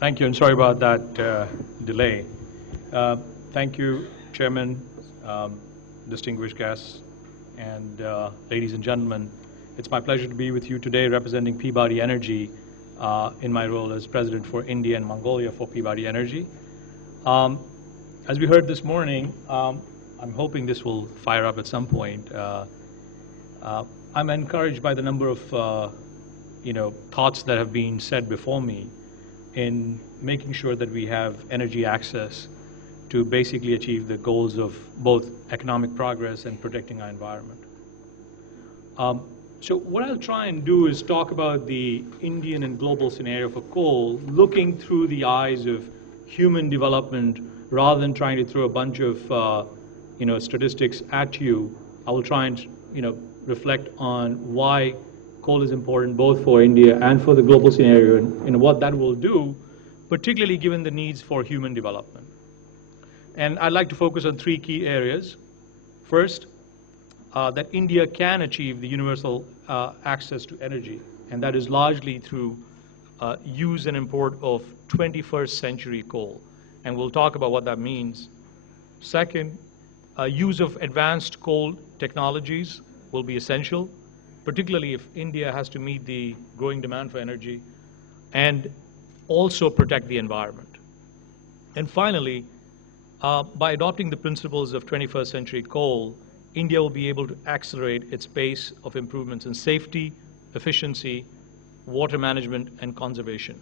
Thank you, and sorry about that delay. Thank you, Chairman, distinguished guests, and ladies and gentlemen. It's my pleasure to be with you today representing Peabody Energy in my role as President for India and Mongolia for Peabody Energy. As we heard this morning, I'm hoping this will fire up at some point. I'm encouraged by the number of thoughts that have been said before me in making sure that we have energy access to basically achieve the goals of both economic progress and protecting our environment. So what I'll try and do is talk about the Indian and global scenario for coal, looking through the eyes of human development rather than trying to throw a bunch of statistics at you. I will try and reflect on why coal is important both for India and for the global scenario, and what that will do, particularly given the needs for human development. And I'd like to focus on three key areas. First, that India can achieve the universal access to energy, and that is largely through use and import of 21st century coal. And we'll talk about what that means. Second, use of advanced coal technologies will be essential, particularly if India has to meet the growing demand for energy and also protect the environment. And finally, by adopting the principles of 21st century coal, India will be able to accelerate its pace of improvements in safety, efficiency, water management, and conservation.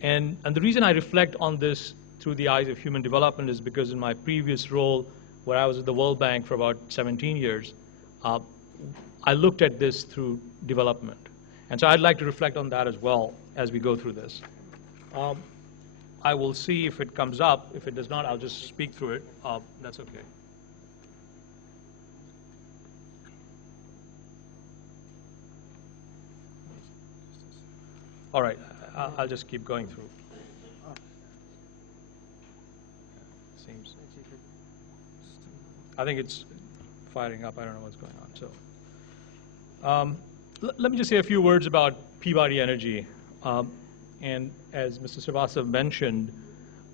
And the reason I reflect on this through the eyes of human development is because in my previous role, where I was at the World Bank for about 17 years, I looked at this through development. And so I'd like to reflect on that as well as we go through this. I will see if it comes up. If it does not, I'll just speak through it. That's okay. All right, I'll just keep going through. Seems. I think it's firing up. I don't know what's going on. So. Let me just say a few words about Peabody Energy. And as Mr. Srivastava mentioned,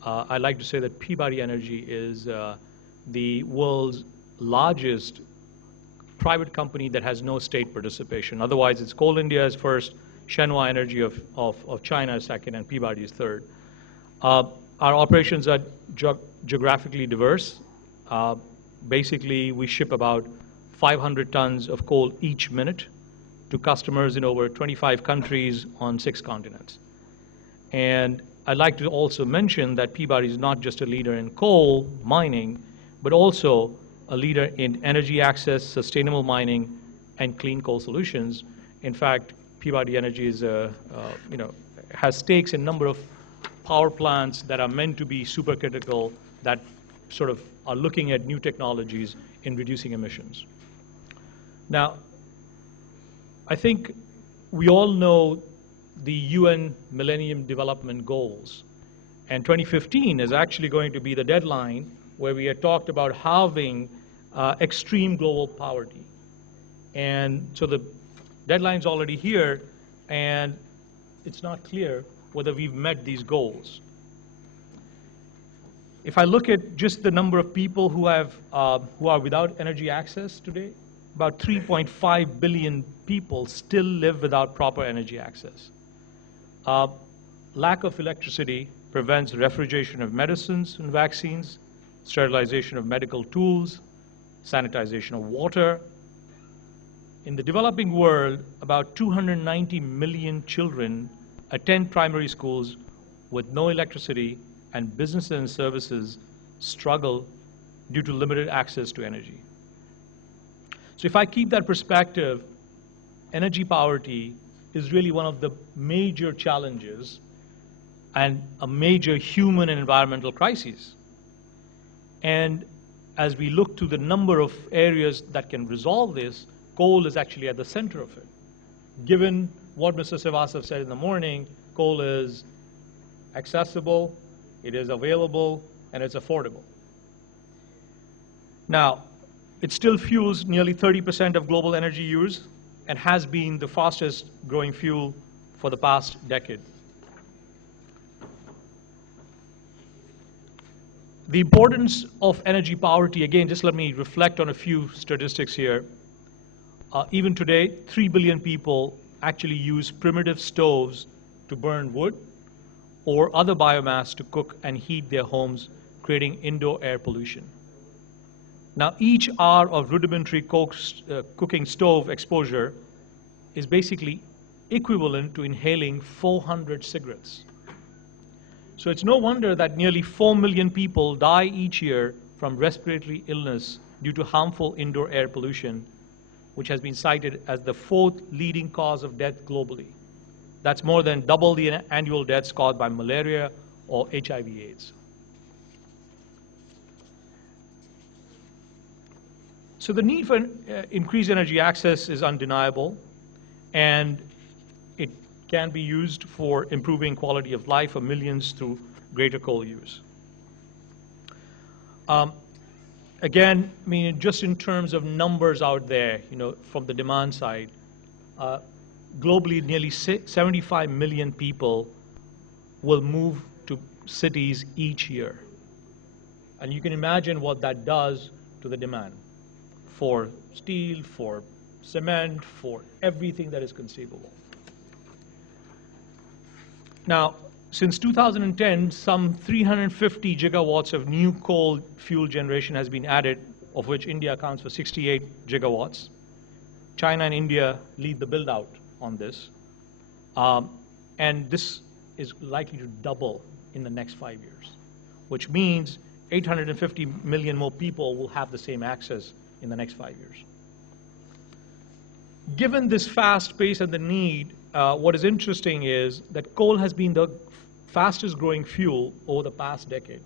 I'd like to say that Peabody Energy is the world's largest private company that has no state participation. Otherwise, it's Coal India is first, Shenhua Energy of China is second, and Peabody is third. Our operations are geographically diverse. Basically, we ship about 500 tons of coal each minute to customers in over 25 countries on 6 continents. And I'd like to also mention that Peabody is not just a leader in coal mining, but also a leader in energy access, sustainable mining, and clean coal solutions. In fact, Peabody Energy is has stakes in a number of power plants that are meant to be supercritical, that sort of are looking at new technologies in reducing emissions. Now, I think we all know the UN Millennium Development Goals, and 2015 is actually going to be the deadline where we had talked about halving extreme global poverty. And so the deadline's already here, and it's not clear whether we've met these goals. If I look at just the number of people who are without energy access today, about 3.5 billion people still live without proper energy access. Lack of electricity prevents refrigeration of medicines and vaccines, sterilization of medical tools, sanitization of water. In the developing world, about 290 million children attend primary schools with no electricity, and businesses and services struggle due to limited access to energy. So if I keep that perspective, energy poverty is really one of the major challenges and a major human and environmental crisis. And as we look to the number of areas that can resolve this, coal is actually at the center of it. Given what Mr. Srivastava said in the morning, coal is accessible, it is available, and it's affordable. Now, it still fuels nearly 30% of global energy use and has been the fastest growing fuel for the past decade. The importance of energy poverty, again, just let me reflect on a few statistics here. Even today, 3 billion people actually use primitive stoves to burn wood or other biomass to cook and heat their homes, creating indoor air pollution. Now, each hour of rudimentary cooking stove exposure is basically equivalent to inhaling 400 cigarettes. So it's no wonder that nearly 4 million people die each year from respiratory illness due to harmful indoor air pollution, which has been cited as the 4th leading cause of death globally. That's more than double the annual deaths caused by malaria or HIV/AIDS. So the need for increased energy access is undeniable, and it can be used for improving quality of life for millions through greater coal use. Again, I mean, just in terms of numbers out there, from the demand side, globally, nearly 75 million people will move to cities each year. And you can imagine what that does to the demand for steel, for cement, for everything that is conceivable. Now, since 2010, some 350 gigawatts of new coal fuel generation has been added, of which India accounts for 68 gigawatts. China and India lead the build-out on this. And this is likely to double in the next 5 years, which means 850 million more people will have the same access in the next 5 years. Given this fast pace and the need, what is interesting is that coal has been the fastest growing fuel over the past decade.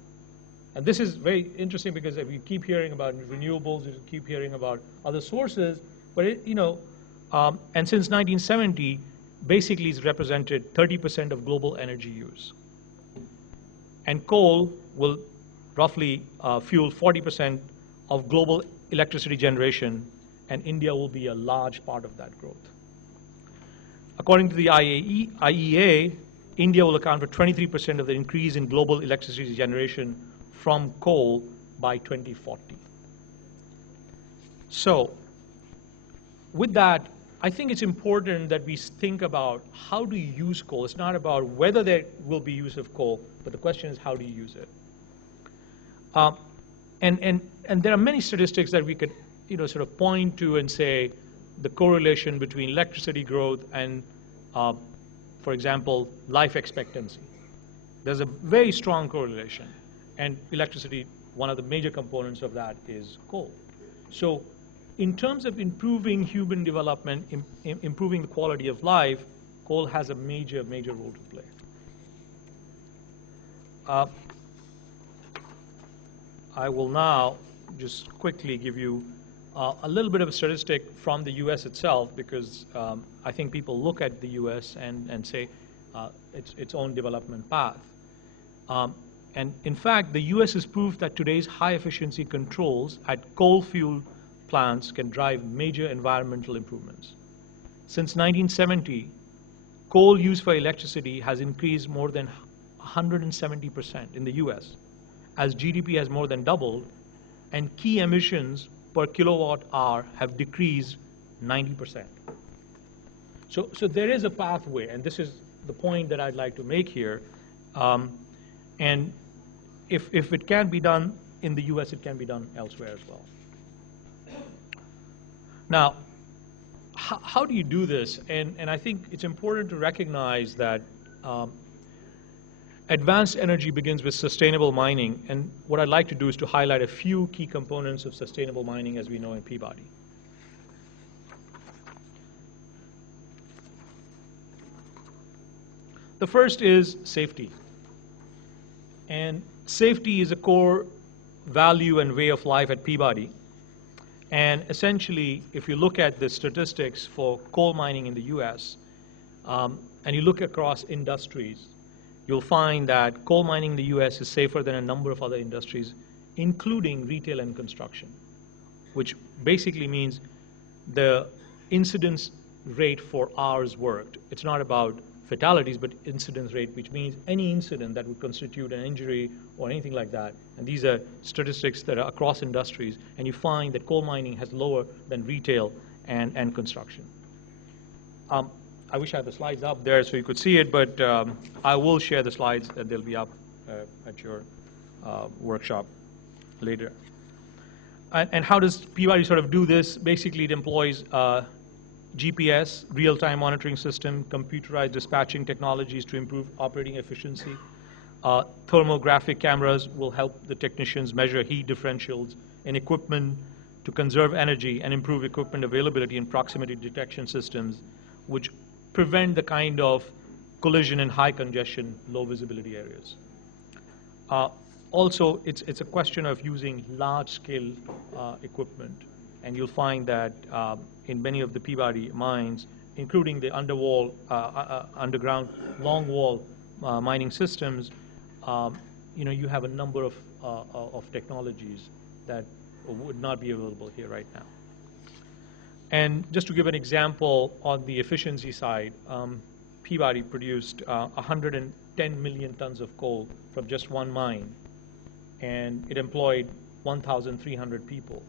And this is very interesting because if you keep hearing about renewables, you keep hearing about other sources, but and since 1970, basically it's represented 30% of global energy use. And coal will roughly fuel 40% of global electricity generation, and India will be a large part of that growth. According to the IEA, India will account for 23% of the increase in global electricity generation from coal by 2040. So, with that, I think it's important that we think about how do you use coal. It's not about whether there will be use of coal, but the question is how do you use it. And there are many statistics that we could sort of point to and say the correlation between electricity growth and, for example, life expectancy. There's a very strong correlation. And electricity, one of the major components of that is coal. So in terms of improving human development, improving the quality of life, coal has a major, major role to play. I will now just quickly give you a little bit of a statistic from the US itself, because I think people look at the US and say its own development path. And in fact, the US has proved that today's high efficiency controls at coal-fueled plants can drive major environmental improvements. Since 1970, coal use for electricity has increased more than 170% in the US, as GDP has more than doubled, and key emissions per kilowatt hour have decreased 90%. So there is a pathway, and this is the point that I'd like to make here. And if it can be done in the US, it can be done elsewhere as well. Now, how do you do this? And I think it's important to recognize that advanced energy begins with sustainable mining, and what I'd like to do is to highlight a few key components of sustainable mining as we know in Peabody. The first is safety. And safety is a core value and way of life at Peabody. And essentially, if you look at the statistics for coal mining in the US, and you look across industries, you'll find that coal mining in the US is safer than a number of other industries, including retail and construction, which basically means the incidence rate for hours worked. It's not about fatalities, but incidence rate, which means any incident that would constitute an injury or anything like that. And these are statistics that are across industries, and you find that coal mining has lower than retail and construction. I wish I had the slides up there so you could see it, but I will share the slides, and they'll be up at your workshop later. And how does Peabody sort of do this? Basically, it employs GPS, real-time monitoring system, computerized dispatching technologies to improve operating efficiency. Thermographic cameras will help the technicians measure heat differentials in equipment to conserve energy and improve equipment availability and proximity detection systems, which prevent the kind of collision in high congestion, low visibility areas. Also, it's a question of using large-scale equipment, and you'll find that in many of the Peabody mines, including the underground long-wall mining systems, you have a number of technologies that would not be available here right now. And just to give an example on the efficiency side, Peabody produced 110 million tons of coal from just one mine, and it employed 1,300 people.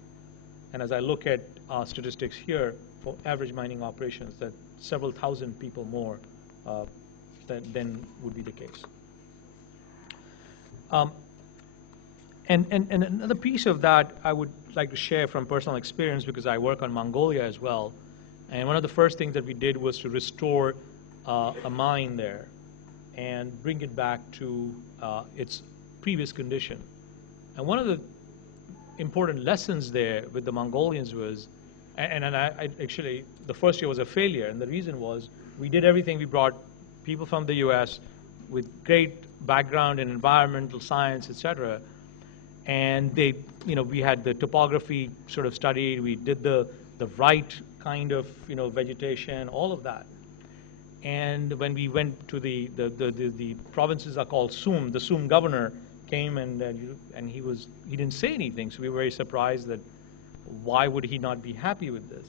And as I look at statistics here for average mining operations, that several thousand people more than would be the case. And another piece of that I would like to share from personal experience, because I work on Mongolia as well. And one of the first things that we did was to restore a mine there and bring it back to its previous condition. And one of the important lessons there with the Mongolians was, and I actually, the first year was a failure, and the reason was we did everything. We brought people from the US with great background in environmental science, et cetera, and they, we had the topography sort of studied, we did the right kind of, vegetation, all of that. And when we went to the provinces are called Sum, the Sum governor came and he didn't say anything, so we were very surprised that why would he not be happy with this?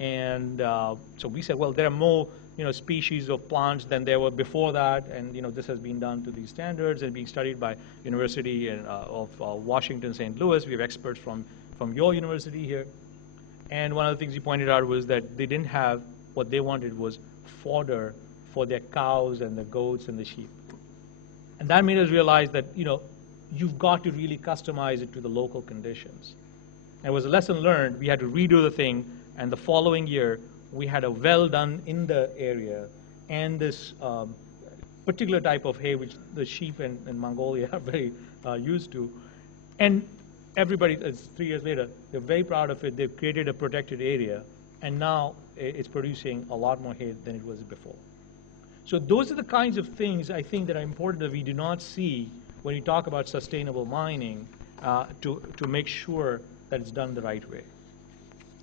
And so we said, well, there are more species of plants than there were before that, and this has been done to these standards and being studied by University of Washington, St. Louis. We have experts from your university here. And one of the things he pointed out was that they didn't have, what they wanted was fodder for their cows and the goats and the sheep. And that made us realize that, you've got to really customize it to the local conditions. And it was a lesson learned. We had to redo the thing, and the following year, we had a well done in the area, and this particular type of hay, which the sheep in Mongolia are very used to. And everybody, 3 years later, they're very proud of it. They've created a protected area, and now it's producing a lot more hay than it was before. So those are the kinds of things I think that are important that we do not see when we talk about sustainable mining to make sure that it's done the right way.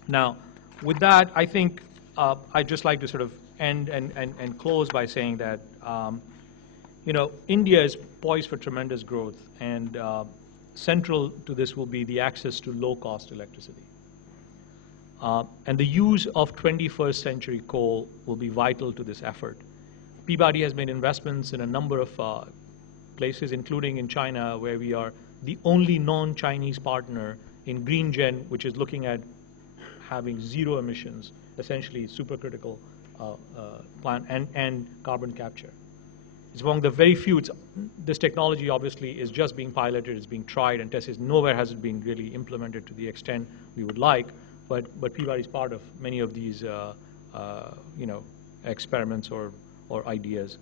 Now, with that, I think I'd just like to sort of end and close by saying that, India is poised for tremendous growth, and central to this will be the access to low-cost electricity. And the use of 21st century coal will be vital to this effort. Peabody has made investments in a number of places, including in China, where we are the only non-Chinese partner in GreenGen, which is looking at having zero emissions, essentially supercritical plant, and carbon capture. It's among the very few. This technology obviously is just being piloted, it's being tried and tested. Nowhere has it been really implemented to the extent we would like, but Peabody is part of many of these experiments or ideas.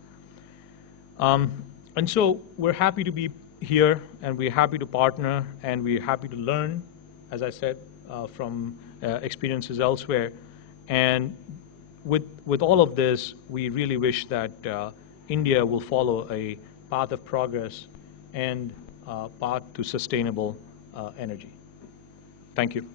And so we're happy to be here, and we're happy to partner, and we're happy to learn, as I said, from experiences elsewhere. And with all of this, we really wish that India will follow a path of progress and path to sustainable energy. Thank you.